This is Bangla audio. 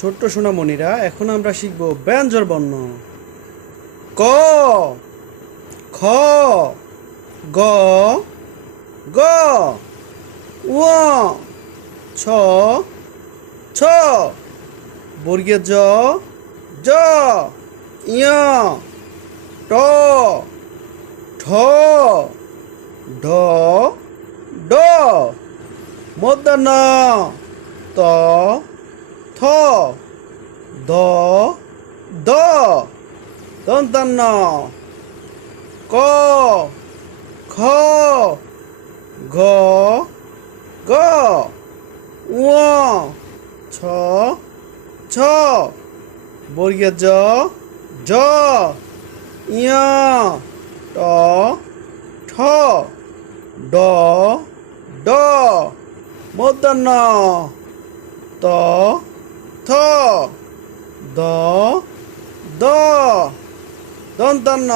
ছোট্ট সোনামণিরা, এখন আমরা শিখব ব্যঞ্জন বর্ণ। ক, খ, গ, গ, ঙ, ছ, ছ, বর্গীয় জ, জ, ঞ, ট, ঠ, ঢ, ড, মূর্ধন্য ত, থ, দ, দ, দন্তান্ন ক, খ, গ, গ, ঙ, ছ, ছ, বর্গীয় জ, জ, ঞ, ট, ঠ, ড, ড, মূর্ধন্য ত, থ, দ, দ, দন্তান্ন।